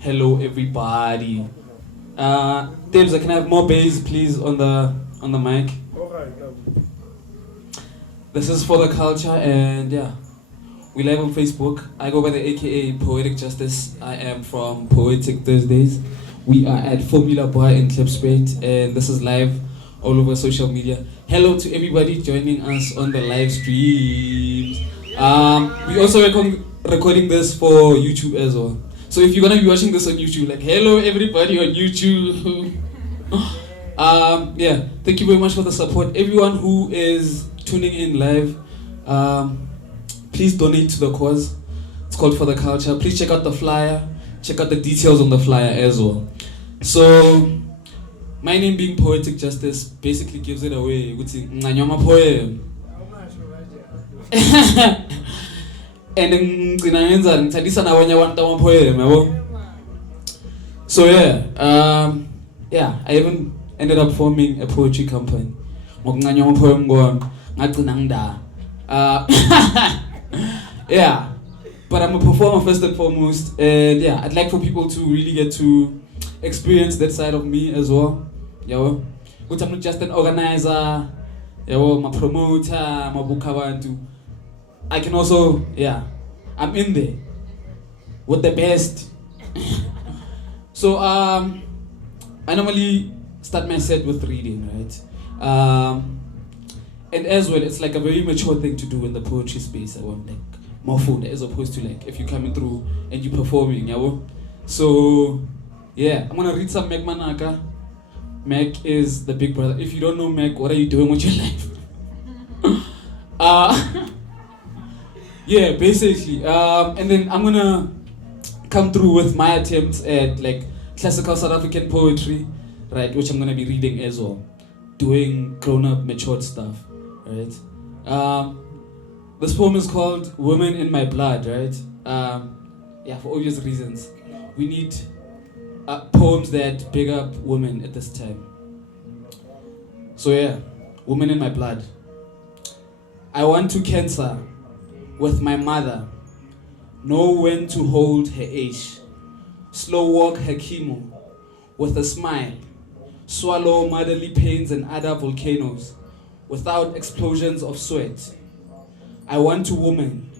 Hello, everybody. Debs, can I have more bass, please, on the mic? This is for the culture, and yeah, we live on Facebook. I go by the AKA Poetic Justice. I am from Poetic Thursdays. We are at Formula Bar in Klipspruit, and this is live all over social media. Hello to everybody joining us on the live streams. We also recording this for YouTube as well. So if you're gonna be watching this on YouTube, like hello everybody on YouTube. Yeah, thank you very much for the support. Everyone who is tuning in live, please donate to the cause. It's called For the Culture. Please check out the flyer. Check out the details on the flyer as well. So my name being Poetic Justice basically gives it away. Poem. And so yeah, I even ended up forming a poetry company. Yeah, but I'm a performer first and foremost, and yeah, I'd like for people to really get to experience that side of me as well. Yeah, which I'm not just an organizer, yeah, my promoter, my book. I can also, yeah, I'm in there with the best. So I normally start my set with reading, right? And as well, it's like a very mature thing to do in the poetry space. I want like more fun as opposed to like if you're coming through and you're performing, yeah. So yeah, I'm gonna read some Mac Manaka. Mac is the big brother. If you don't know Mac, what are you doing with your life? Yeah, basically. And then I'm gonna come through with my attempts at like classical South African poetry, right? Which I'm gonna be reading as well, doing grown-up, matured stuff, right? This poem is called "Women in My Blood," right? Yeah, for obvious reasons, we need poems that big up women at this time. So yeah, "Women in My Blood." I want to cancer with my mother, know when to hold her age, slow walk her chemo with a smile, swallow motherly pains and other volcanoes without explosions of sweat. I want to woman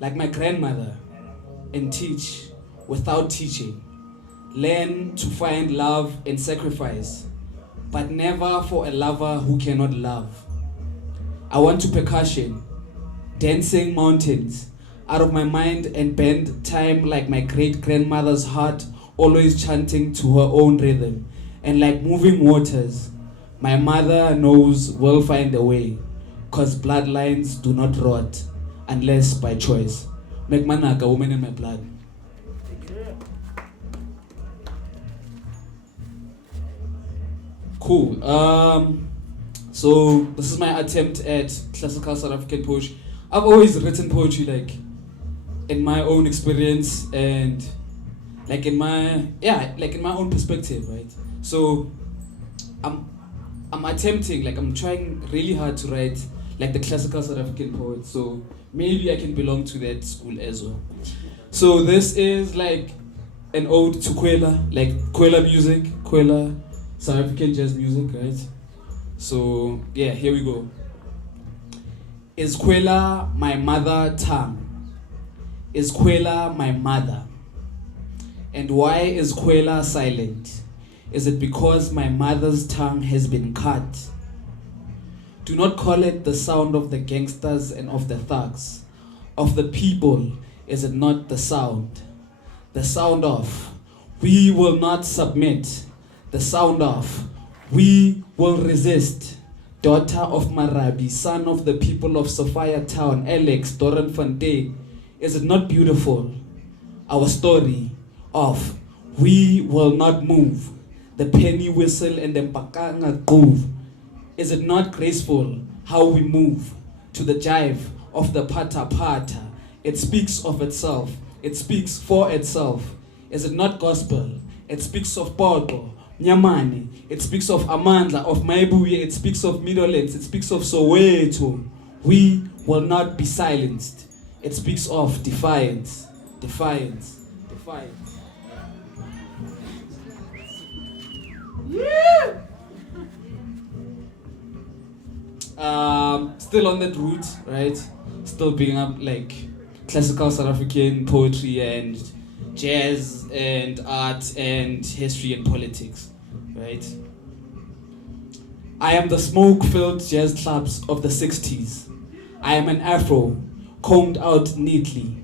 like my grandmother and teach without teaching, learn to find love and sacrifice, but never for a lover who cannot love. I want to percussion, dancing mountains out of my mind and bend time like my great-grandmother's heart, always chanting to her own rhythm. And like moving waters, my mother knows we'll find a way, cause bloodlines do not rot unless by choice. Make Manaka, "Woman in My Blood." Cool. So this is my attempt at classical South African poetry. I've always written poetry like in my own experience and like in my own perspective, right? So I'm attempting, like I'm trying really hard to write like the classical South African poets. So maybe I can belong to that school as well. So this is like an ode to Kwela, like Kwela music, Kwela South African jazz music, right? So yeah, here we go. Is Kwela my mother tongue? Is Kwela my mother? And why is Kwela silent? Is it because my mother's tongue has been cut? Do not call it the sound of the gangsters and of the thugs. Of the people, is it not the sound? The sound of, we will not submit. The sound of, we will resist. Daughter of Marabi, son of the people of Sophia Town, Alex, Dorenfontein. Is it not beautiful? Our story of, we will not move. The penny whistle and the mpakanga groove. Is it not graceful how we move to the jive of the pata pata? It speaks of itself. It speaks for itself. Is it not gospel? It speaks of Poto, Nyamani. It speaks of Amandla, of Maibuye. It speaks of Midlands. It speaks of Soweto. We will not be silenced. It speaks of defiance. Defiance. Defiance. Yeah. Still on that route, right? Still picking up like classical South African poetry and jazz and art and history and politics, right? I am the smoke-filled jazz clubs of the 60s. I am an afro, combed out neatly.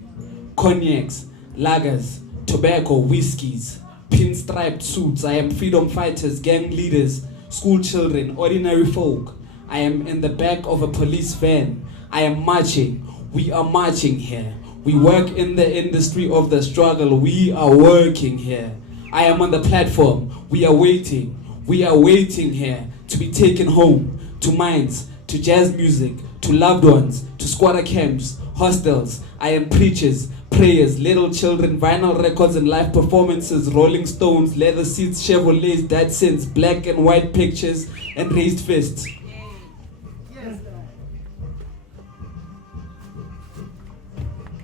Cognacs, lagers, tobacco, whiskies, pinstriped suits. I am freedom fighters, gang leaders, school children, ordinary folk. I am in the back of a police van. I am marching. We are marching here. We work in the industry of the struggle. We are working here. I am on the platform. We are waiting. We are waiting here to be taken home, to mines, to jazz music, to loved ones, to squatter camps, hostels. I am preachers, prayers, little children, vinyl records and live performances, Rolling Stones, leather seats, Chevrolets, Datsuns, black and white pictures, and raised fists.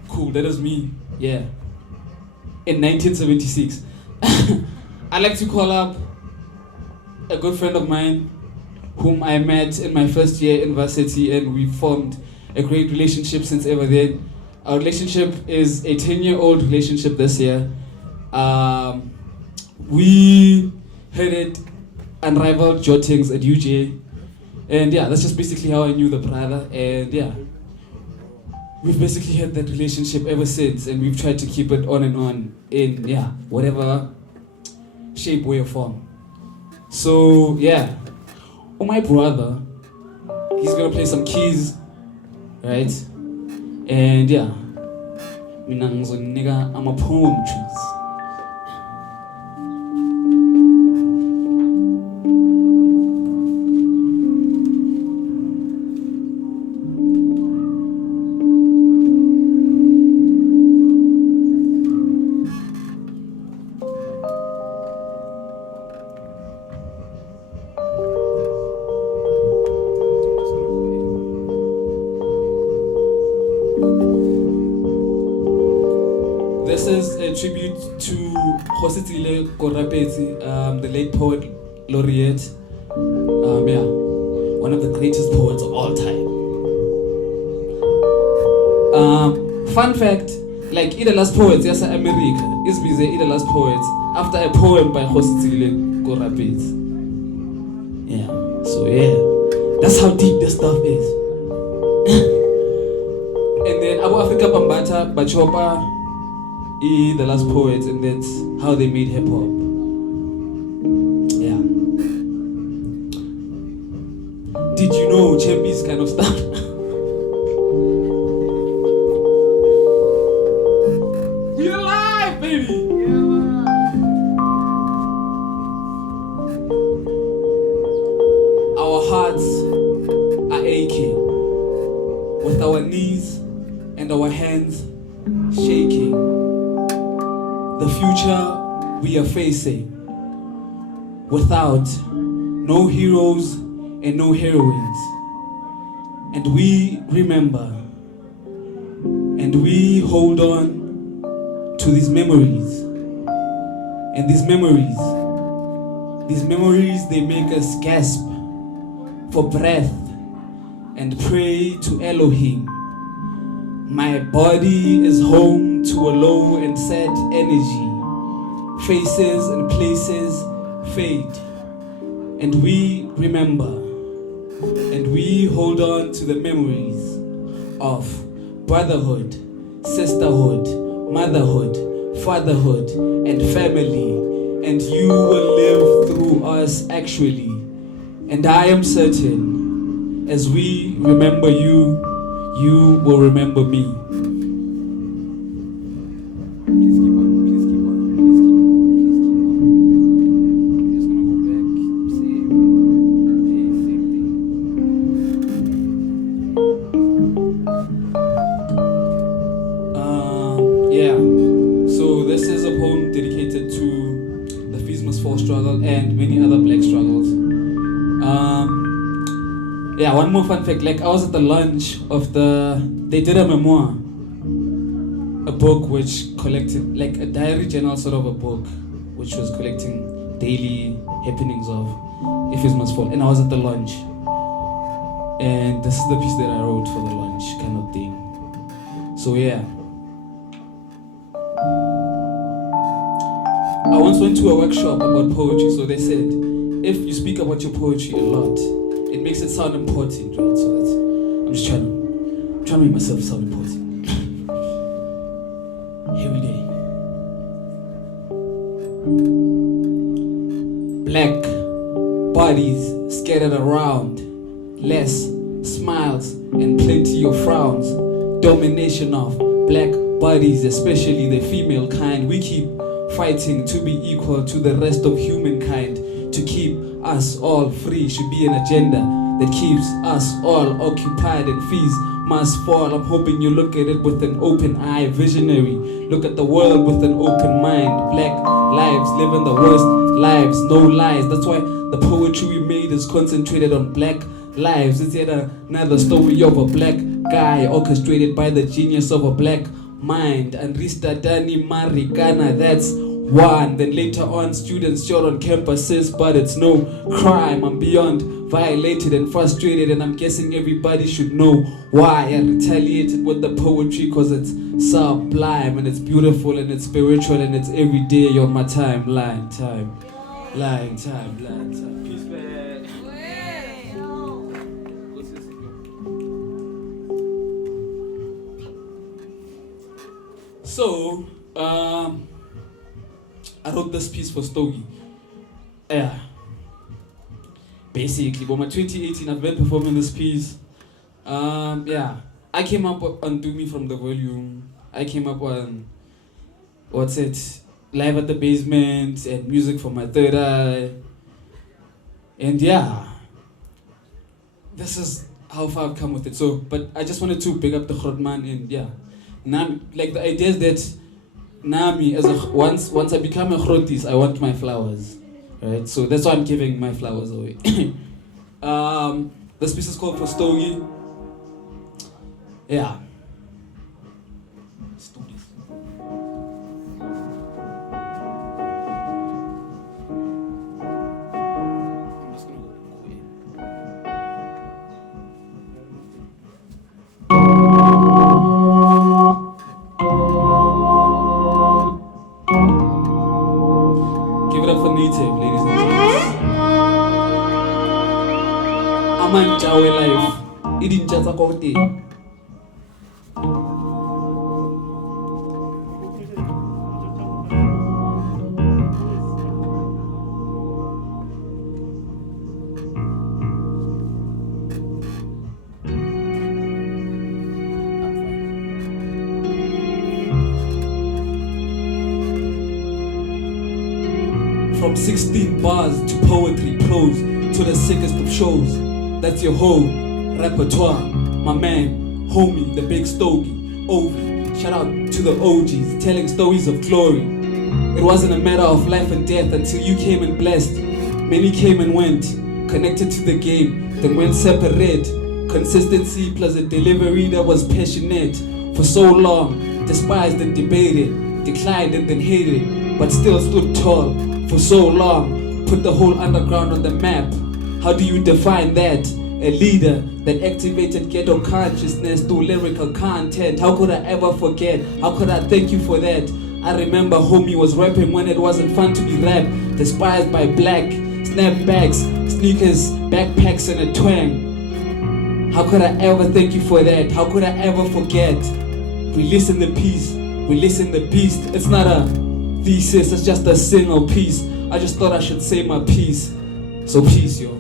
Cool, that is me, yeah. In 1976. I like to call up a good friend of mine whom I met in my first year in varsity, and we formed a great relationship since ever then. Our relationship is a 10-year-old relationship this year. We headed unrivaled jottings at UJ, and yeah, that's just basically how I knew the brother, and yeah. We've basically had that relationship ever since, and we've tried to keep it on and on in, yeah, whatever shape, way, or form. So, yeah. Oh, my brother, he's gonna play some keys, right? And yeah, mina ngizonika ama-poem trees. This is a tribute to Hositile Korapeti, the late poet laureate. Yeah, one of the greatest poets of all time. Fun fact, like the last poets, yes, America is busy the last poets after a poem by Hositile Korapeti. Yeah, so yeah, that's how deep this stuff is. And then Abu Afrika Bambata, Bachopa, the last poets, and that's how they made hip hop. Yeah. Did you know Champies kind of stuff? We alive, baby! Our hearts are aching, with our knees and our hands shaking. The future we are facing, without no heroes and no heroines. And we remember, and we hold on to these memories. And these memories, they make us gasp for breath and pray to Elohim. My body is home to a low and sad energy. Faces and places fade. And we remember. And we hold on to the memories of brotherhood, sisterhood, motherhood, fatherhood, and family. And you will live through us actually. And I am certain, as we remember you, you will remember me. Please keep on, please keep on, please keep on, please keep on. I'm just gonna go back, same thing. Yeah. So this is a poem dedicated to the Fees Must Fall struggle and many other black struggles. Yeah, one more fun fact. Like I was at the launch of they did a memoir, a book which collected, like a diary journal sort of a book, which was collecting daily happenings of If It Must Fall. And I was at the launch. And this is the piece that I wrote for the launch kind of thing. So yeah. I once went to a workshop about poetry, so they said, if you speak about your poetry a lot, it makes it sound important, right? So that's, I'm just trying to make myself sound important. Every day. Black bodies scattered around, less smiles and plenty of frowns. Domination of black bodies, especially the female kind. We keep fighting to be equal to the rest of humankind. To keep us all free should be an agenda that keeps us all occupied, and fees must fall. I'm hoping you look at it with an open eye, visionary. Look at the world with an open mind. Black lives living the worst lives, no lies. That's why the poetry we made is concentrated on black lives. It's yet another story of a black guy orchestrated by the genius of a black mind. And Rista Dani Marikana, that's one. Then later on, students shot on campuses, but it's no crime. I'm beyond violated and frustrated, and I'm guessing everybody should know why I retaliated with the poetry, cause it's sublime and it's beautiful and it's spiritual and it's every day on my timeline. Time. Peace, man. So, I wrote this piece for Stogie. Yeah. Basically, by my 2018, I've been performing this piece. Yeah. I came up on Do Me From The Volume. I came up on, Live at the Basement and Music for My Third Eye. And yeah, this is how far I've come with it. So, but I just wanted to pick up the Grootman and yeah. Now, like the idea is that Nami, once I become a Grotis, I want my flowers, right? So that's why I'm giving my flowers away. This piece is called For Stogie. Yeah. Let's do this. I'm just gonna go in. Give it up for Native, ladies and gents. Amanjawe life. Idinjata kote. From 16 bars to poetry prose to the sickest of shows. That's your whole repertoire. My man, homie, the big stogie, Ovi. Shout out to the OGs, telling stories of glory. It wasn't a matter of life and death until you came and blessed. Many came and went, connected to the game, then went separate. Consistency plus a delivery that was passionate. For so long, despised and debated, declined and then hated, but still stood tall. For so long, put the whole underground on the map. How do you define that? A leader that activated ghetto consciousness through lyrical content. How could I ever forget? How could I thank you for that? I remember homie was rapping when it wasn't fun to be rap. Despised by black, snapbacks, sneakers, backpacks and a twang. How could I ever thank you for that? How could I ever forget? Release in the peace, release in the beast. It's not a thesis, it's just a single piece. I just thought I should say my piece. So peace, yo.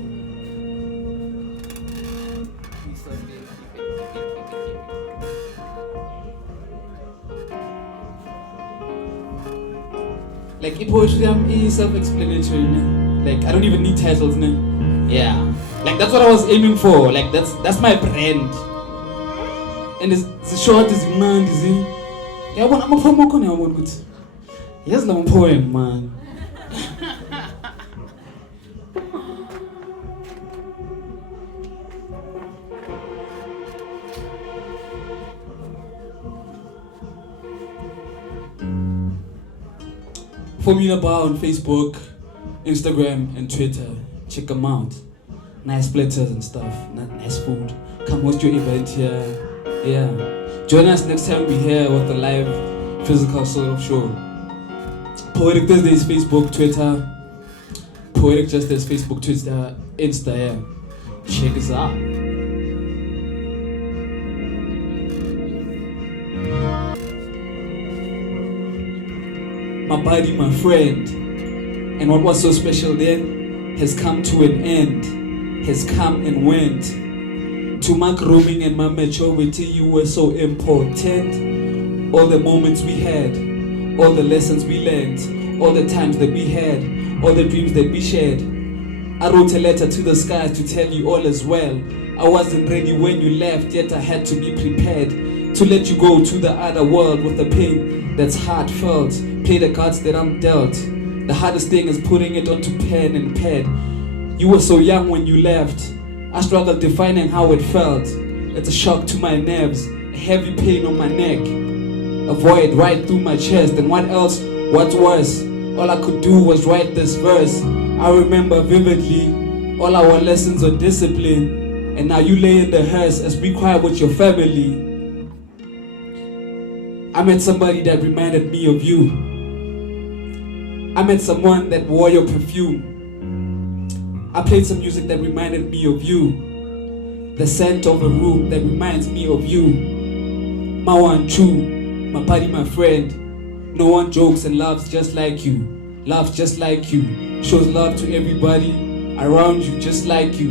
Like in poetry, I'm self-explanatory. Like I don't even need titles, ne? Yeah. Like that's what I was aiming for. Like that's my brand. And it's short, it's man, is it? Yeah, I'm a poem on your good. Yes, I'm a poem, man. Formula Bar on Facebook, Instagram, and Twitter. Check them out. Nice platters and stuff. Nice food. Come host your event here. Yeah. Join us next time we're here with a live physical sort of show. Poetic Thursdays, Facebook, Twitter. Poetic Justice, Facebook, Twitter, Insta. Yeah. Check us out. My body, my friend. And what was so special then has come to an end, has come and went. To my grooming and my maturity, you were so important. All the moments we had, all the lessons we learned, all the times that we had, all the dreams that we shared. I wrote a letter to the skies to tell you all is well. I wasn't ready when you left, yet I had to be prepared to let you go to the other world with the pain that's heartfelt. Play the cards that I'm dealt. The hardest thing is putting it onto pen and pad. You were so young when you left. I struggled defining how it felt. It's a shock to my nerves, a heavy pain on my neck, a void right through my chest. And what else? What's worse? All I could do was write this verse. I remember vividly all our lessons of discipline. And now you lay in the hearse as we cry with your family. I met somebody that reminded me of you. I met someone that wore your perfume. I played some music that reminded me of you. The scent of a room that reminds me of you. My one true, my buddy, my friend. No one jokes and laughs just like you. Laughs just like you. Shows love to everybody around you just like you.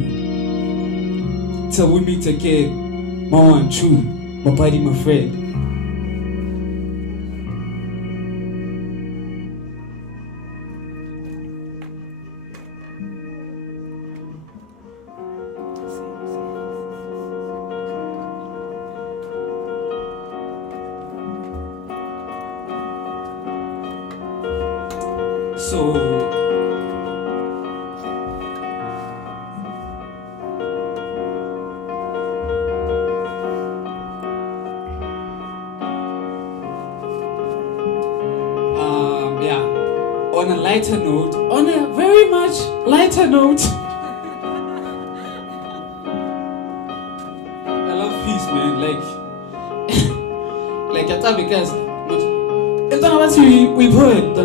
Till we meet again. My one true, my buddy, my friend. So yeah, on a lighter note, on a very much lighter note, I love peace, man. Like that's all because it's not what we put.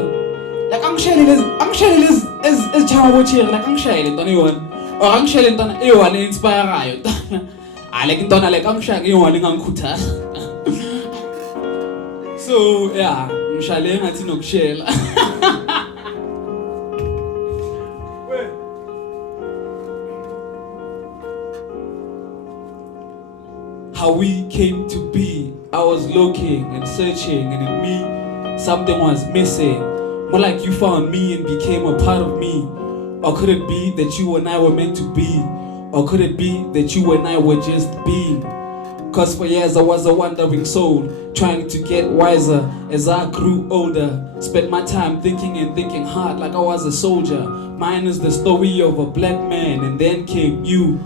Like I'm sharing this is chama watching like I'm sharing don't you or I'm sharing don't you want to inspire I like don't like I'm sharing you want to ngikuthala. So yeah, ngishale ngathi nokushela. How we came to be. I was looking and searching, and in me something was missing. More like you found me and became a part of me. Or could it be that you and I were meant to be? Or could it be that you and I were just being? Cause for years I was a wandering soul, trying to get wiser as I grew older. Spent my time thinking and thinking hard like I was a soldier. Mine is the story of a black man, and then came you,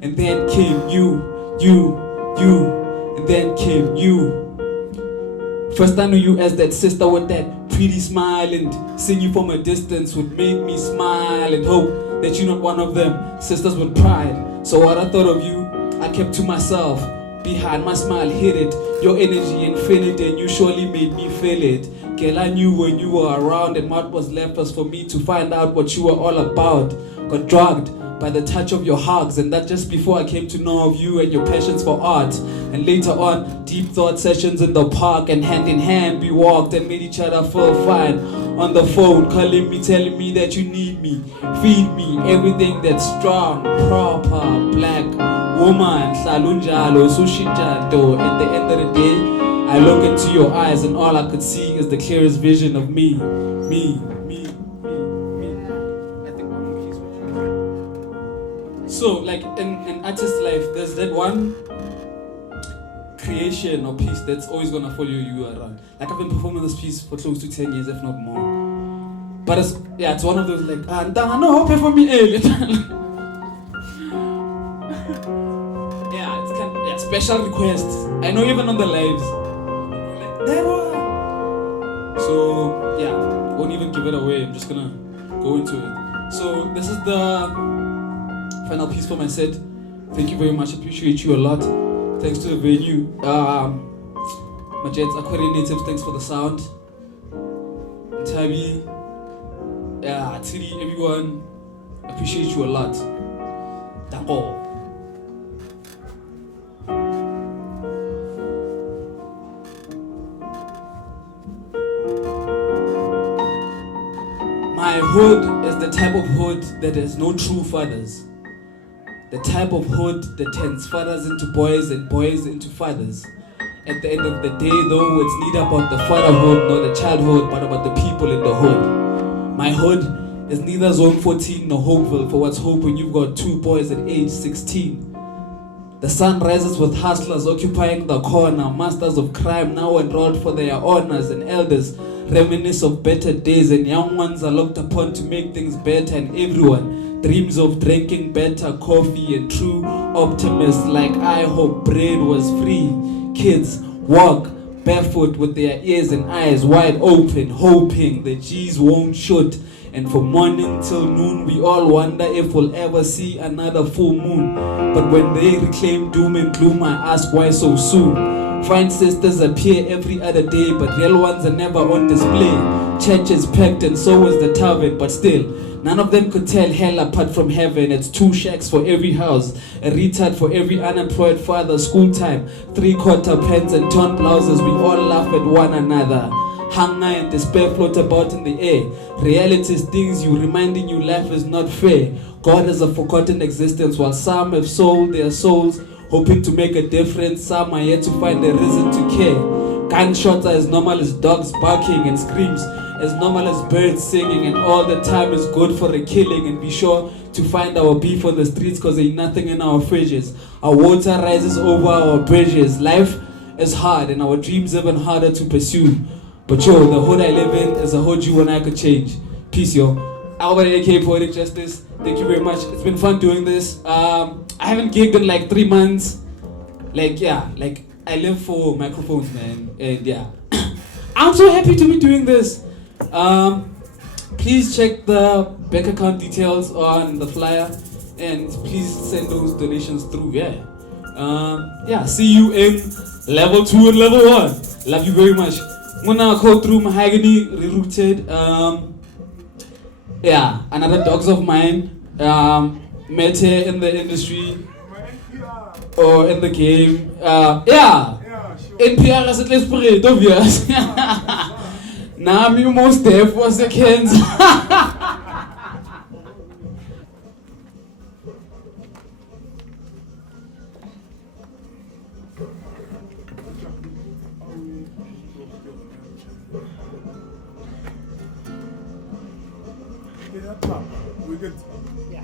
and then came you, and then came you. First I knew you as that sister with that pretty smile, and seeing you from a distance would make me smile and hope that you're not one of them sisters with pride. So what I thought of you, I kept to myself. Behind my smile hid it, your energy infinite, and you surely made me feel it. Girl, I knew when you were around, and what was left was for me to find out what you were all about. Got drugged by the touch of your hugs, and that just before I came to know of you and your passions for art. And later on, deep thought sessions in the park, and hand in hand we walked and made each other feel fine. On the phone, calling me, telling me that you need me, feed me, everything that's strong, proper, black woman, salunjalo, sushinjado. At the end of the day, I look into your eyes and all I could see is the clearest vision of me. So, like in artist life, there's that one creation or piece that's always gonna follow you around. Like I've been performing this piece for close to 10 years, if not more. But it's one of those like, no, pay for me, yeah, it's kind of, special requests. I know even on the lives, like, so won't even give it away. I'm just gonna go into it. So this is the final piece for my set. Thank you very much. Appreciate you a lot. Thanks to the venue. My Jets Aquarium Natives, thanks for the sound. Tabi, Tiri, everyone, appreciate you a lot. Tako. My hood is the type of hood that has no true fathers. The type of hood that turns fathers into boys and boys into fathers. At the end of the day, though, it's neither about the fatherhood nor the childhood, but about the people in the hood. My hood is neither Zone 14 nor Hopeville, for what's hope when you've got two boys at age 16. The sun rises with hustlers occupying the corner, masters of crime now enrolled for their honors, and elders reminisce of better days, and young ones are looked upon to make things better, and everyone dreams of drinking better coffee, and true optimists like I hope bread was free. Kids walk barefoot with their ears and eyes wide open, hoping the G's won't shoot. And from morning till noon, we all wonder if we'll ever see another full moon. But when they reclaim doom and gloom, I ask why so soon. Fine sisters appear every other day, but real ones are never on display. Church is packed and so is the tavern, but still, none of them could tell hell apart from heaven. It's 2 shacks for every house, a retard for every unemployed father, school time, 3/4 pants and torn blouses. We all laugh at one another. Hunger and despair float about in the air. Reality stings you, reminding you life is not fair. God has a forgotten existence, while some have sold their souls, hoping to make a difference. Some are yet to find a reason to care. Gunshots are as normal as dogs barking, and screams as normal as birds singing, and all the time is good for a killing. And be sure to find our beef on the streets, cause ain't nothing in our fridges. Our water rises over our bridges. Life is hard and our dreams even harder to pursue. But yo, the hood I live in is a hood you and I could change. Peace, yo. Albert aka Poetic Justice, thank you very much. It's been fun doing this. I haven't gigged in like 3 months. I live for microphones, man. And I'm so happy to be doing this. Please check the bank account details on the flyer, and please send those donations through. See you in level 2 and level 1. Love you very much. I'm gonna go through Mahogany Rerouted. Another dogs of mine. Met her in the industry or in the game. NPR as it is pretty obvious. Now me most deaf for seconds. We're good. Yeah.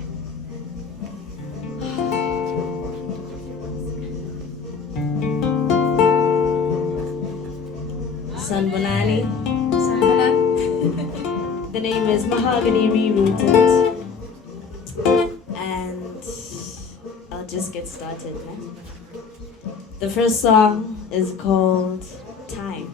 Sanbonani. The name is Mahogany Rerouted. And I'll just get started, man. The first song is called Time.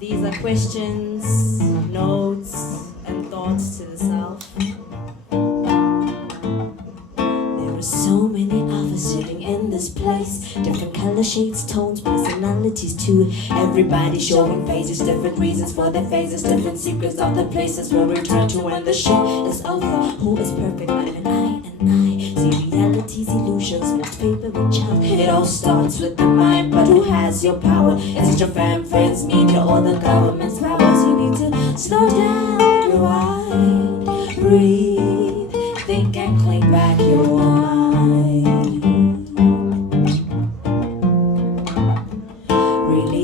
These are questions, notes, and thoughts to the self. There are so many of us sitting in this place. Different color shades, tones, personalities too. Everybody showing faces, different reasons for their phases, different secrets of the places we'll return to when the show is over. Who is perfect? I and I. See reality's illusions, most paper with charm. It all starts with the mind, but who has your power? Is it your fam, friends, media, or the government's powers? You need to slow down, rewind, breathe, think and clean back your mind.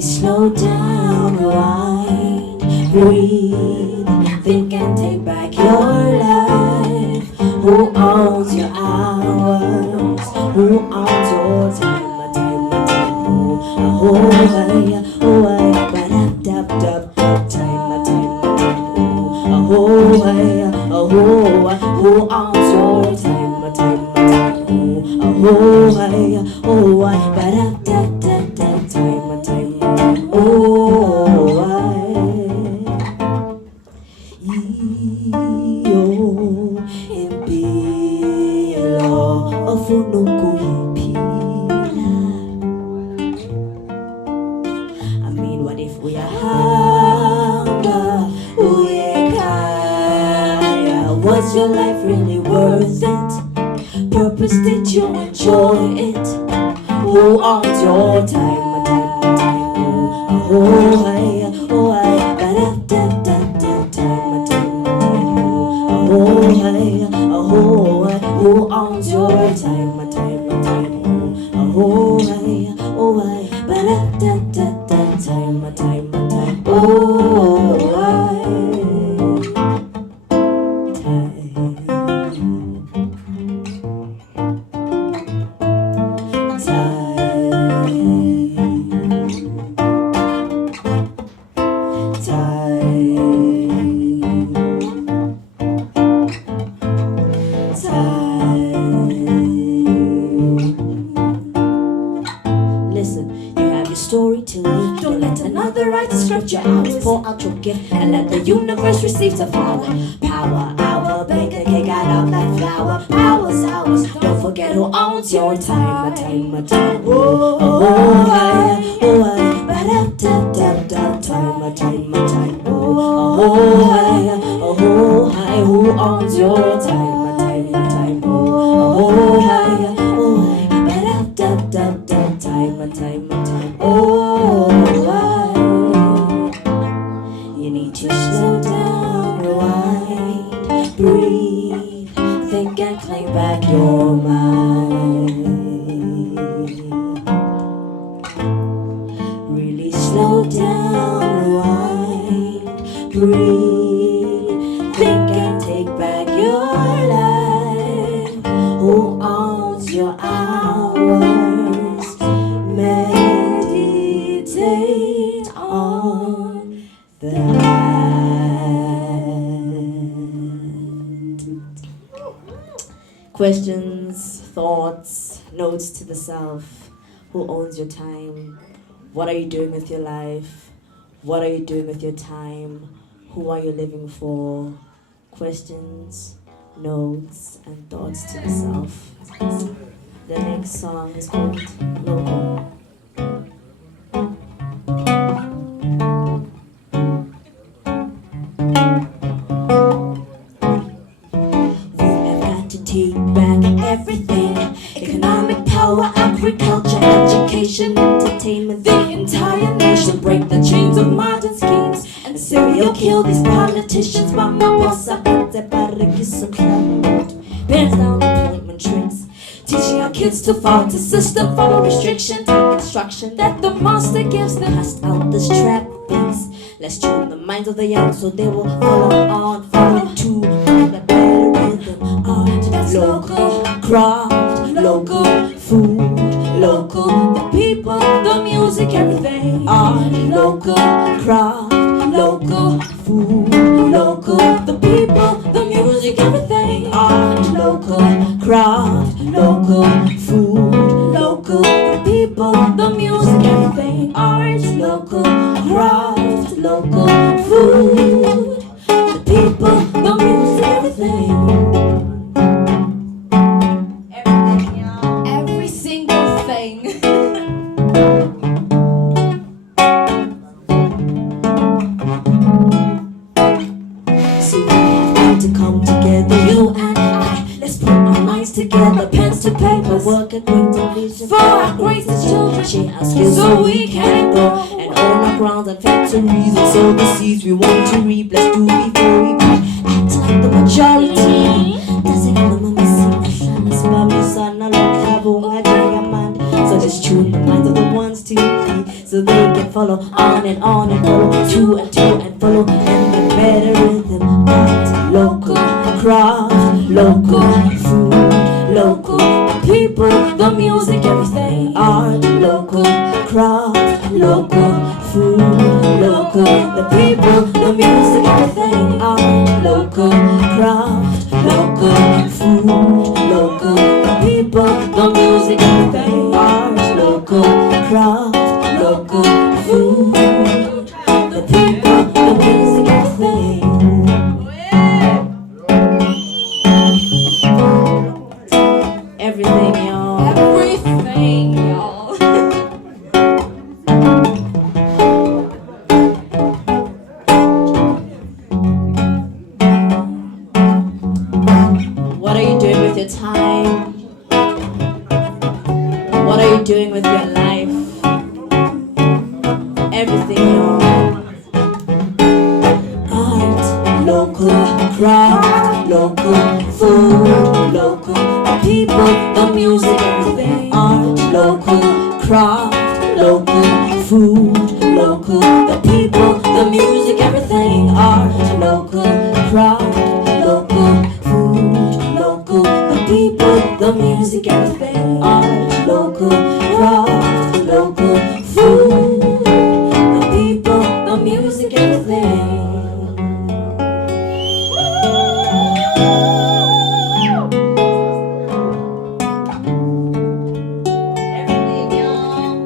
Really slow down, rewind, breathe, think and take back your life. Who owns your hours? Who owns your time? My time, my time. Oh, time, my time, my time. Who owns your time? My time, my time. Time, my time, my time. Iyo impilo ofuna ukuyiphila. I mean, what if we are hunger? Was your life really worth it? Purpose, did you enjoy it? Who owns your time? My time, my time. Time, my time, my time. Who owns your time? My time, my time. Time, my time, my time. Listen, you have your story to live. Don't let another write the script. Your hours, pour out your gift and let the universe receive the power. Power, hour, bake a cake out of that flour. Hours, hours. Don't forget who owns your time. My time, my time. Time, my time, my time. Who owns your time? My time, my time. Time, my time, my time. You need to slow down, rewind, breathe, think and claim back your mind. Really slow down, rewind, breathe, think and take back your life. Who owns your hours? Meditate on that. Questions, thoughts, notes to the self. Who owns your time? What are you doing with your life? What are you doing with your time? Who are you living for? Questions, notes, and thoughts to the self. The next song is called Local. Take back everything. Economic power, agriculture, education, entertainment. The entire nation break the chains of modern schemes and serial kill these politicians. Mama boss, I bet they better get some clout. Bands down employment tricks, teaching our kids to fall to system, follow restriction, take instruction that the master gives them. Cast out this trap beats. Let's tune the minds of the young so they will follow on, follow to the better rhythm. Art, local, craft, local, food, local, the people, the music, everything. Art, local, craft, local, food, local, the people, the music, everything. Art, local, craft, local, food, local, the people, the music, everything. Art, local, craft, local, food, the people, the music, everything. Every single thing. So we have to come together, you and I. Let's put our minds together, pens to paper, work and bring to vision for our greatest children. Share our skills so we can grow and own our grounds and factories and sow the seeds we want to reap. Let's do before we reap. Act like the majority. Doesn't come a missing. Let's buy me son, I love Cabo, I diamond. So just tune the mind minds of the ones to be, so they can follow on and follow two and follow and get better rhythm. Art, local craft, local food, local people, the music, everything. Art, local craft, local food, local the people, the music, everything. Art, local craft, local food, local the people, the music, everything. Art, local craft, local food, the people, the music, everything. Everything, y'all. Everything, y'all. What are you doing with your time? What are you doing with your life? Everything, y'all. Art, local craft, local food, local people, the music, everything. Art, local craft, local food, local the people, the music, everything. Art, local craft, local food, local the people, the music, everything. Art, local craft, local food, the people, the music, everything. Everything, y'all.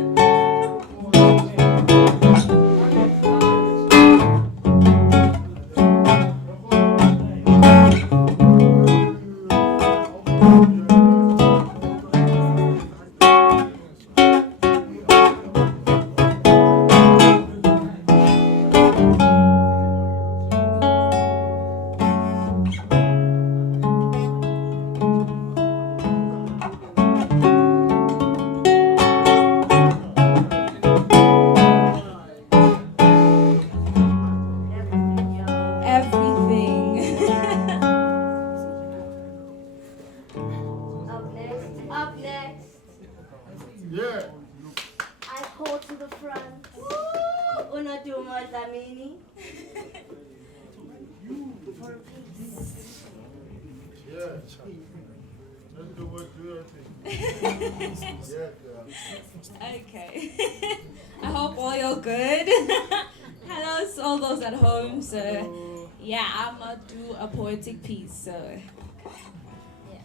Everything. Up next, Yeah. I call to the front. Una Duma Zamini. For peace. Yeah. Let's do what you think. Yeah, girl. Okay. I hope all you're good. Hello to all those at home. So, yeah, I'm gonna do a poetic piece. So, yeah.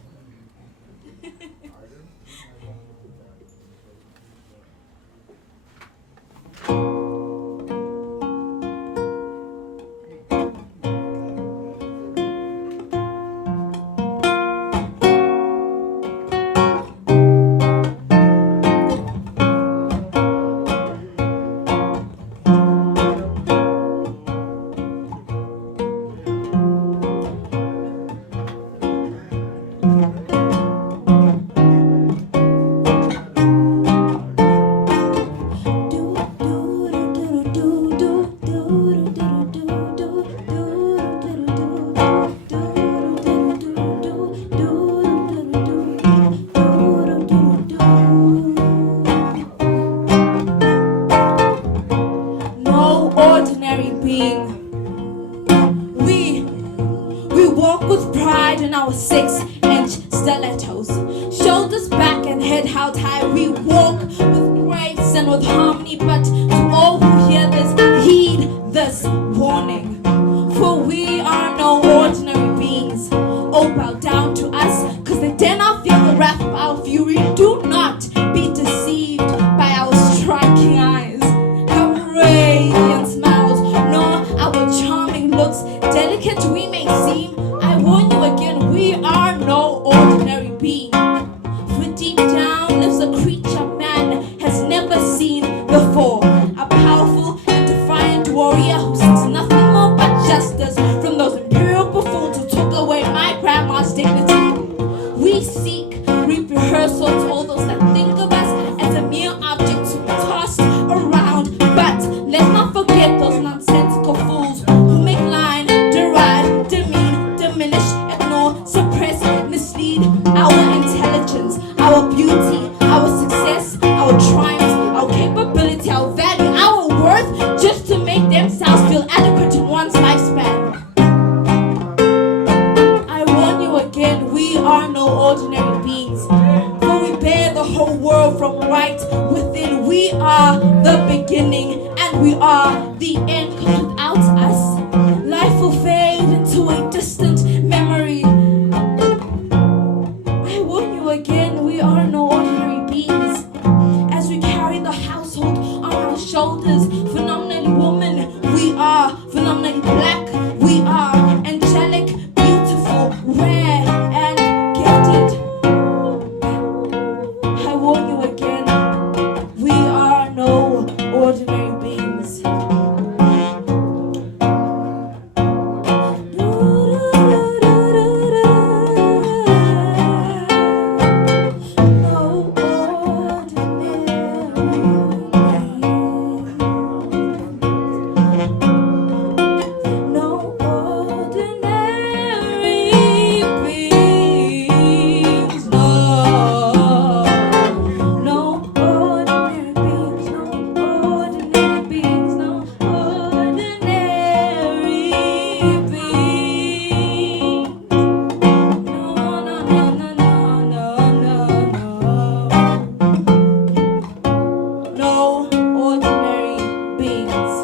No ordinary being. We walk with pride in our 6-inch stilettos. Shoulders back and head held high. We walk with grace and with harmony. But to all who hear this, heed this warning. For we are no ordinary beings. Oh, bow down to us, cause they dare not feel the wrath of our fury. Do not be deceived by our striking eyes, our radiant smiles, nor our charming looks. Delicate we may seem, I warn you again, we are no ordinary being. For deep down lives a creature man has never seen before. the end, 'cause without us, life will fade into a distant memory. I warn you again, we are no ordinary beings. As we carry the household on our shoulders, phenomenally woman, we are phenomenally black, we are angelic, beautiful, rare, and gifted. I warn you again, we are no ordinary beings. No ordinary beings, no. No ordinary beings, no ordinary beings, no ordinary beings. No, no, no, no, no, no, no, no. No ordinary beings.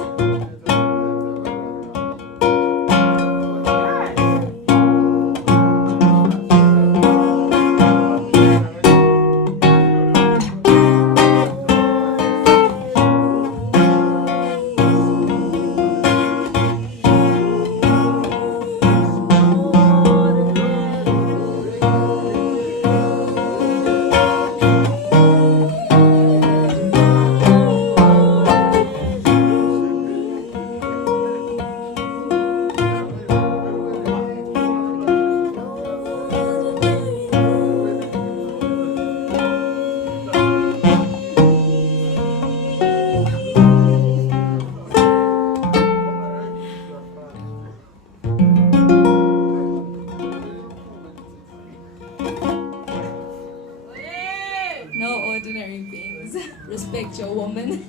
No ordinary beings. Respect your woman.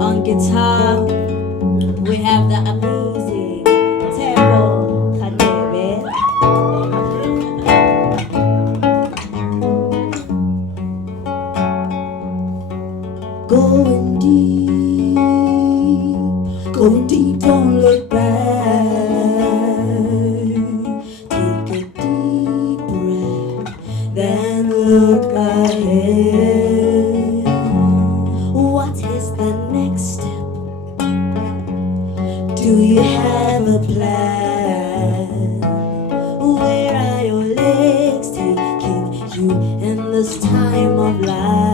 On guitar, we have the amazing Tero Kadebe. Going deep, don't look back. Take a deep breath, then look ahead. What is the next step? Do you have a plan? Where are your legs taking you in this time of life?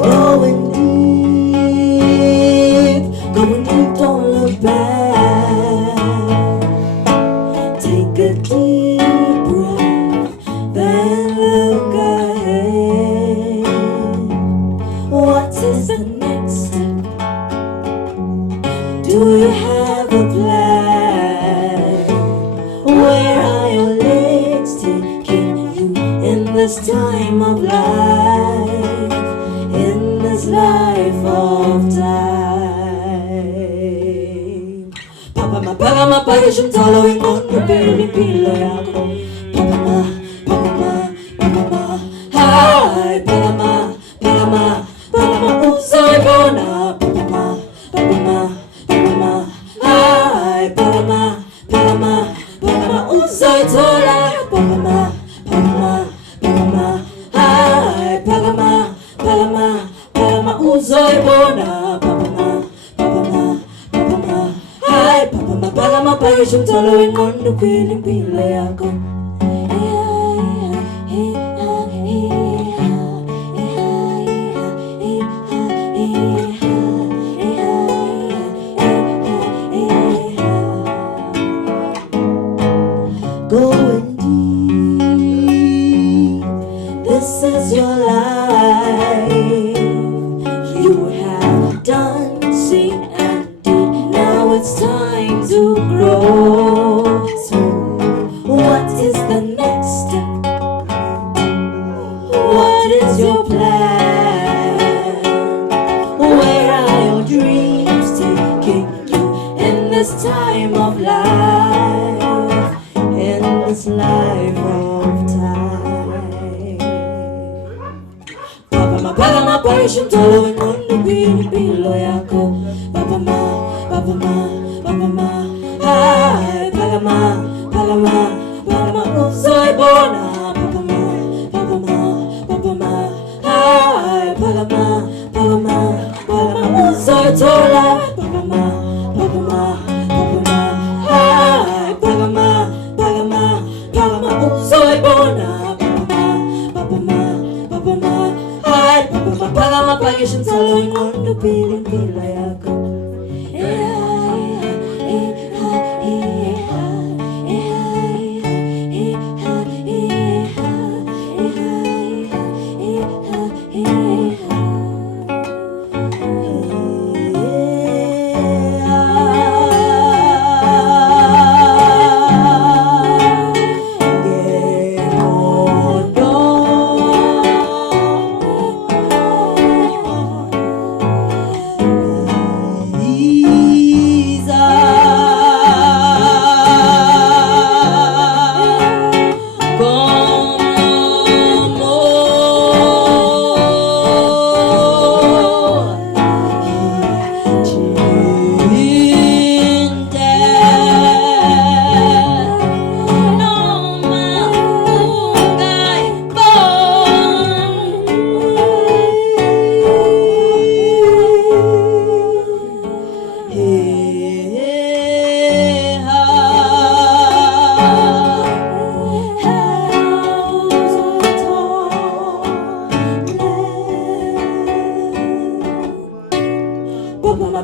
Going deep, don't look back. Take a deep breath, then look ahead. What is the next step? Do you have a plan? Where are your legs taking you in this time of life? In this life of time. Papa ma pagisyon following on the very pillow yako. Papa ma, hi. Papa ma, usoy bona. Papa ma, hi. Papa ma, usoy tola. Papa ma, hi. Papa ma, usoy bona. Hi, Papa ma pagisyon following on the feeling pillow yako. Going deep, this is your life. You have done, seen and did. Now it's time to grow. So what is the next step? What is your plan? Where are your dreams taking you in this time of life? In this life of time. pakisha umthwalo wengqondo uphile impilo yakho. Papa ma, papa ma, papa ma, hayi phakama, phakama, phakama uzoyibona. Papa ma, papa ma, papa ma, hayi phakama, phakama, phakama uzoyithola. Papa ma, papa ma, papa ma, hayi phakama, phakama, phakama uzoyibona. Papa ma, papa ma, hayi papa ma, phakama pakisha umthwalo wengqondo uphile impilo yakho.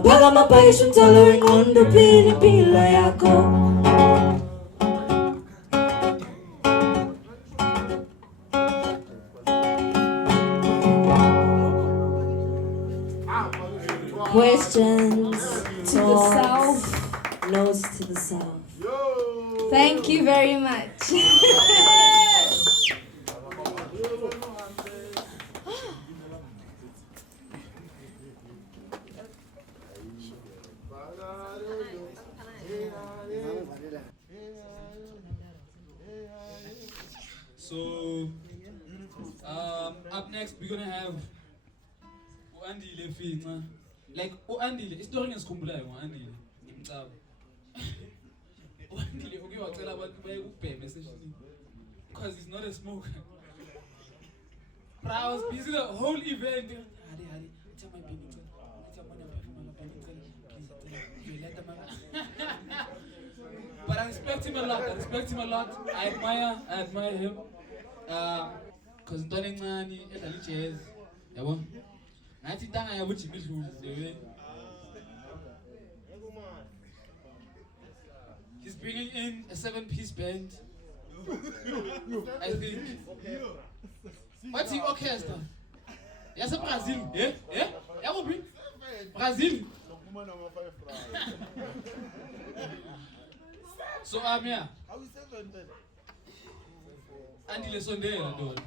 Phakama pakisha umthwalo wengqondo uphile impilo yakho. Questions To the south. Notes to the south. Thank you very much. So, up next we're gonna have Andile Fina. Like Andile, isitori ngesikhumbulayo ngo-Andile ngimcaba. Andile uke wacela abantu baye kubhema session because he's not a smoker. But I was busy the whole event. Hadi, tell my baby, but I respect him a lot. I admire him. Because Ntwana encane edlala ijazz, yabo. Ngathi intanga yabo Jimmy Dlulu. He's bringing in a 7-piece band. I think. What's the orchestra? Yes, Brazil. Yeah? Yabo Brazil. So yeah. Andile sondela ndoda.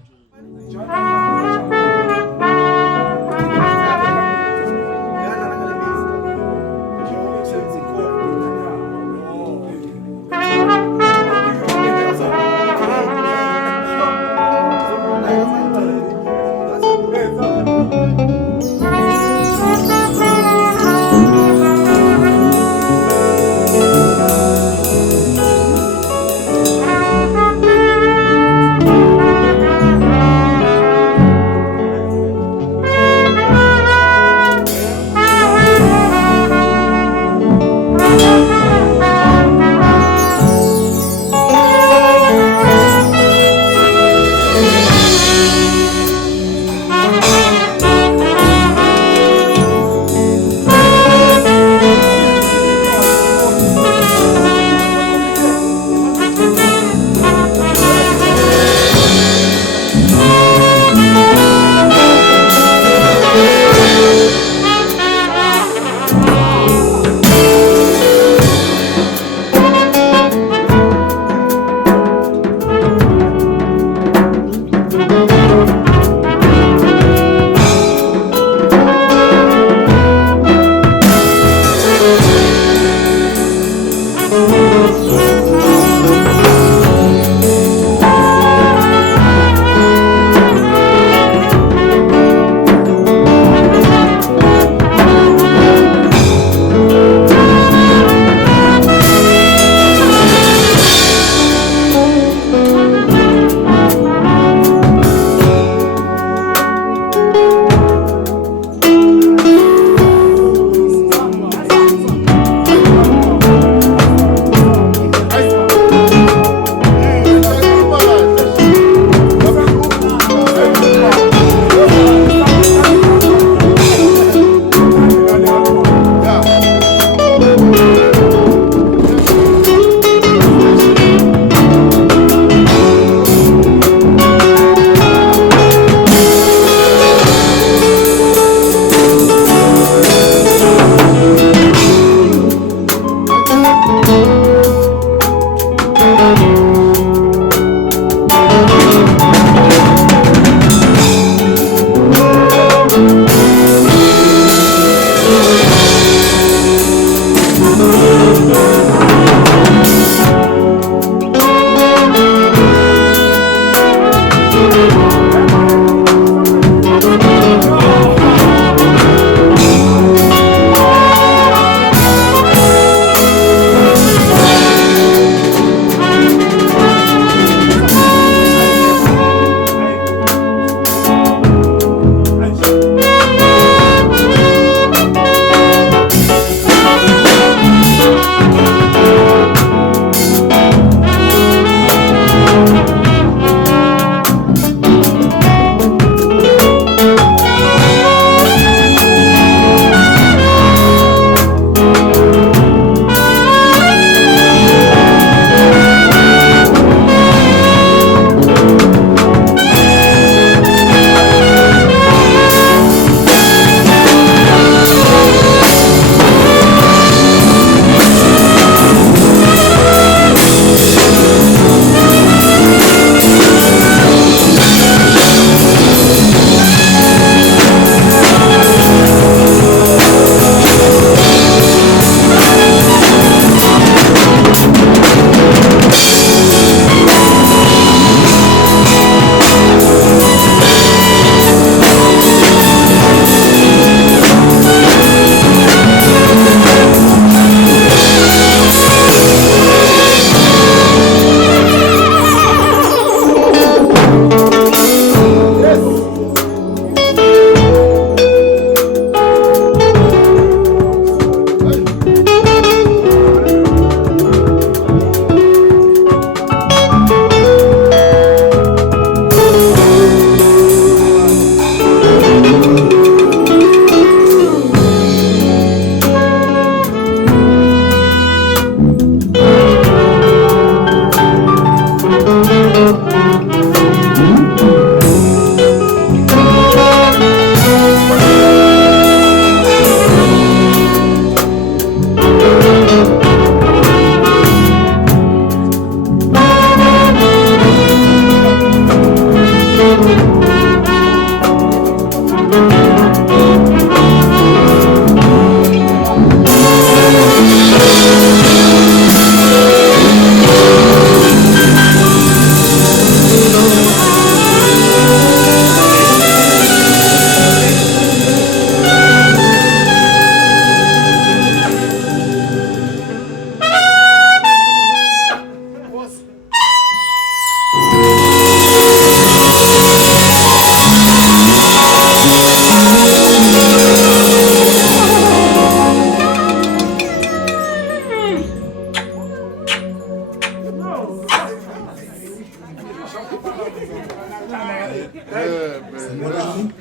man.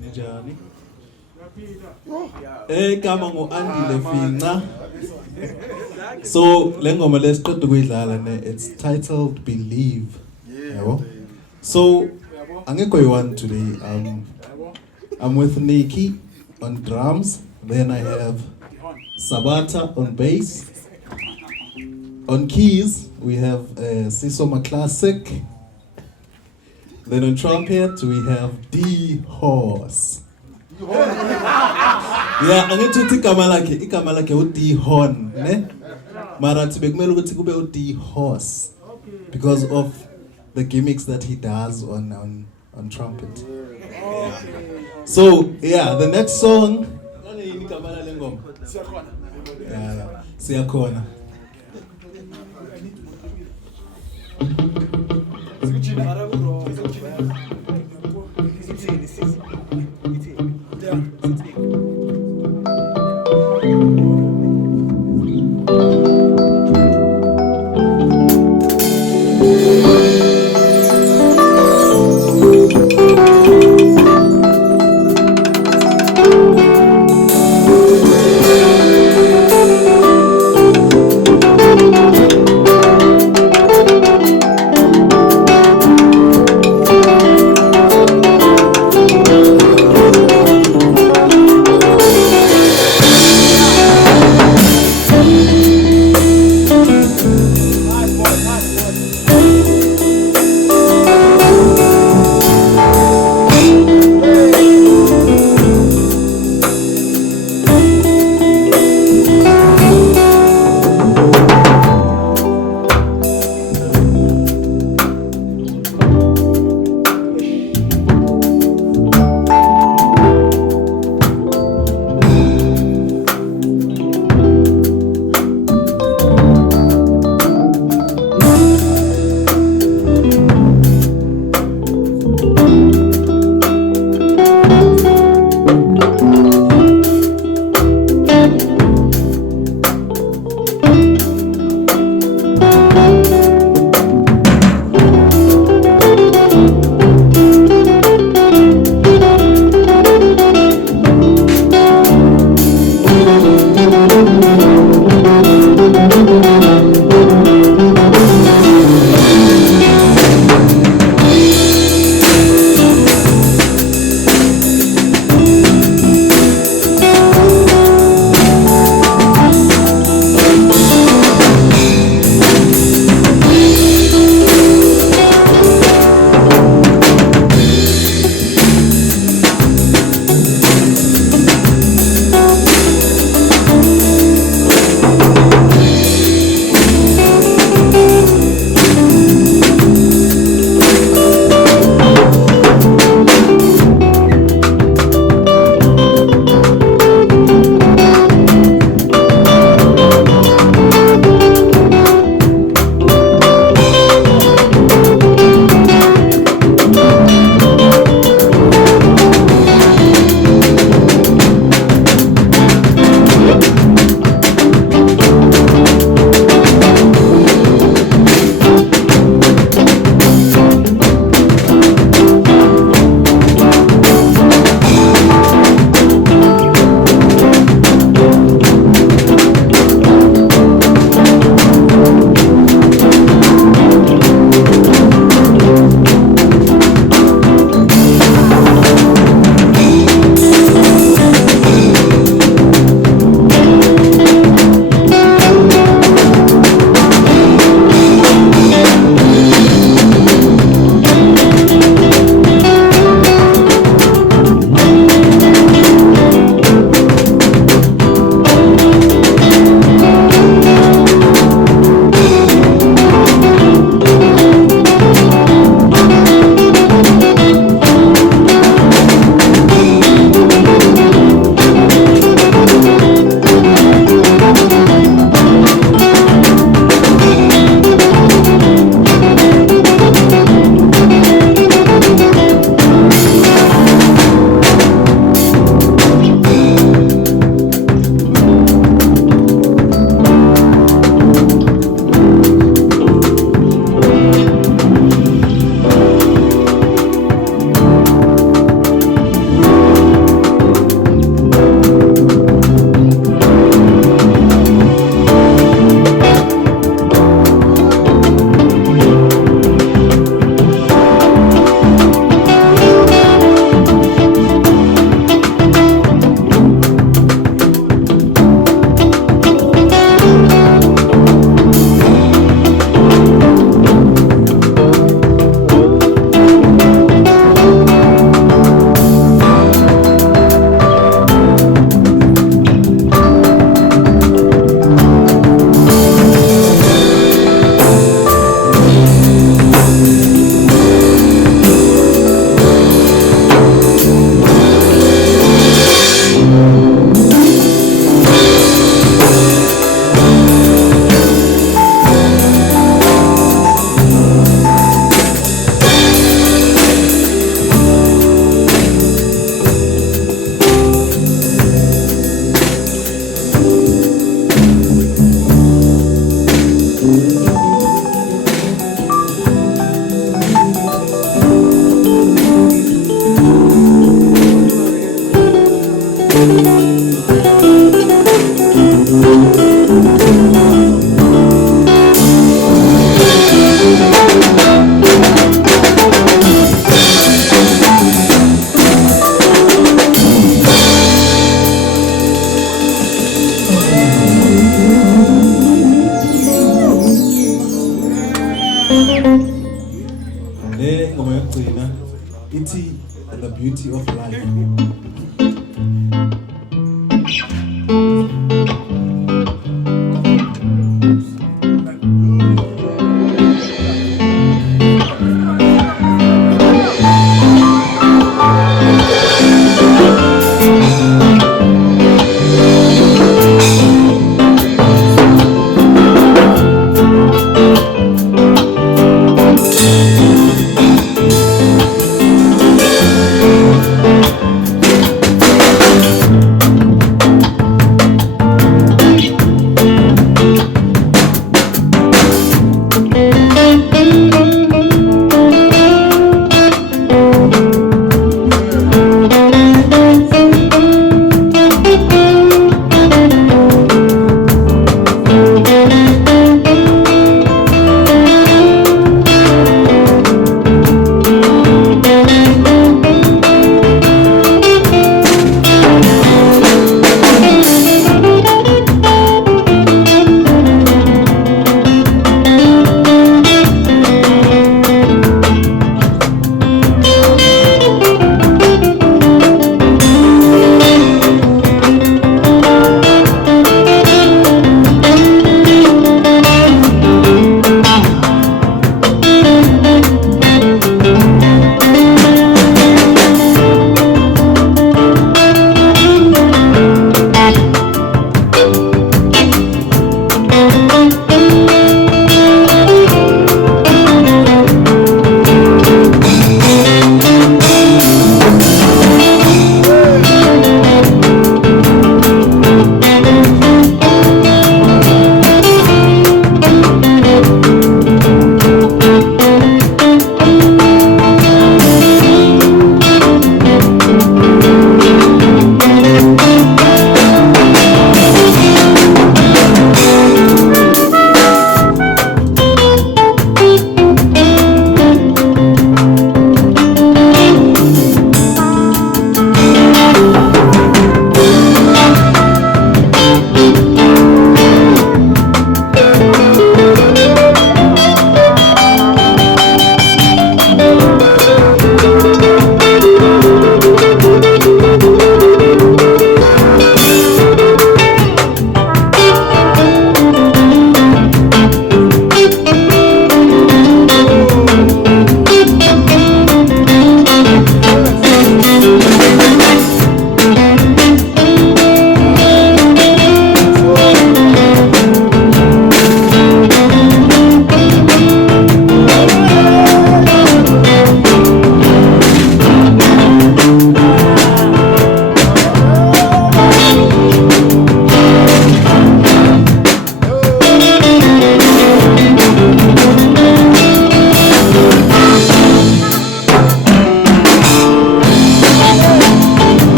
Njani? Igama ngo-Andile Finca. So le ngoma lesiqeda ukuyidlala ne it's titled Believe. Yabo. So angekho yi-one today. I'm with Nikki on drums. Then I have Sabata on bass. On keys we have Sisoma Classic. Then on trumpet we have D Horse. Yeah, angithi uthi igama lakhe uD Horn, ne? Mara thi bekumele ukuthi kube uD Horse because of the gimmicks that he does on trumpet. Yeah. So, yeah, the next song yini igama lale ngoma? Yeah, siyakhona. Le ngoma yokugcina ithi the beauty of life.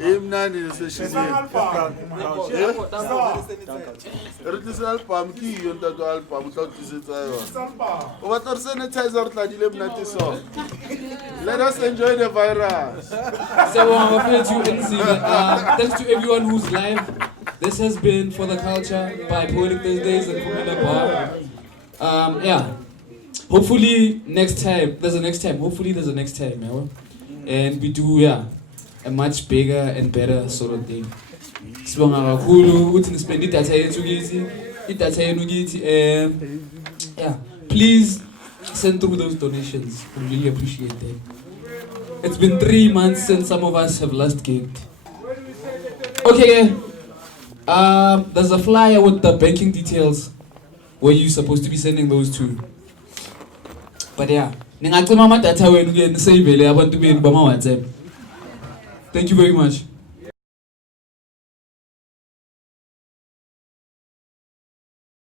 Imnandi neseshini. Retlisa album ki yonta to album tla tlisetsa yona. O batla re sanitizer re tla dile mnate so. Let us enjoy the virus. Thanks to everyone who's live. This has been For the Culture by Poetic Thursdays and Kumila Bar. Yeah. Hopefully next time, there's a next time. Hopefully there's a next time, yeah? And we do, a much bigger and better sort of thing. Sibonga kakhulu ukuthi nispend idatha yethu kithi, idatha yenu kithi, yeah. Please send through those donations. We really appreciate that. It's been 3 months since some of us have last gigged. Okay, there's a flyer with the banking details where you're supposed to be sending those to. But yeah, ningacima ama data wenu ke nisayivele abantu benu bama WhatsApp. Thank you very much.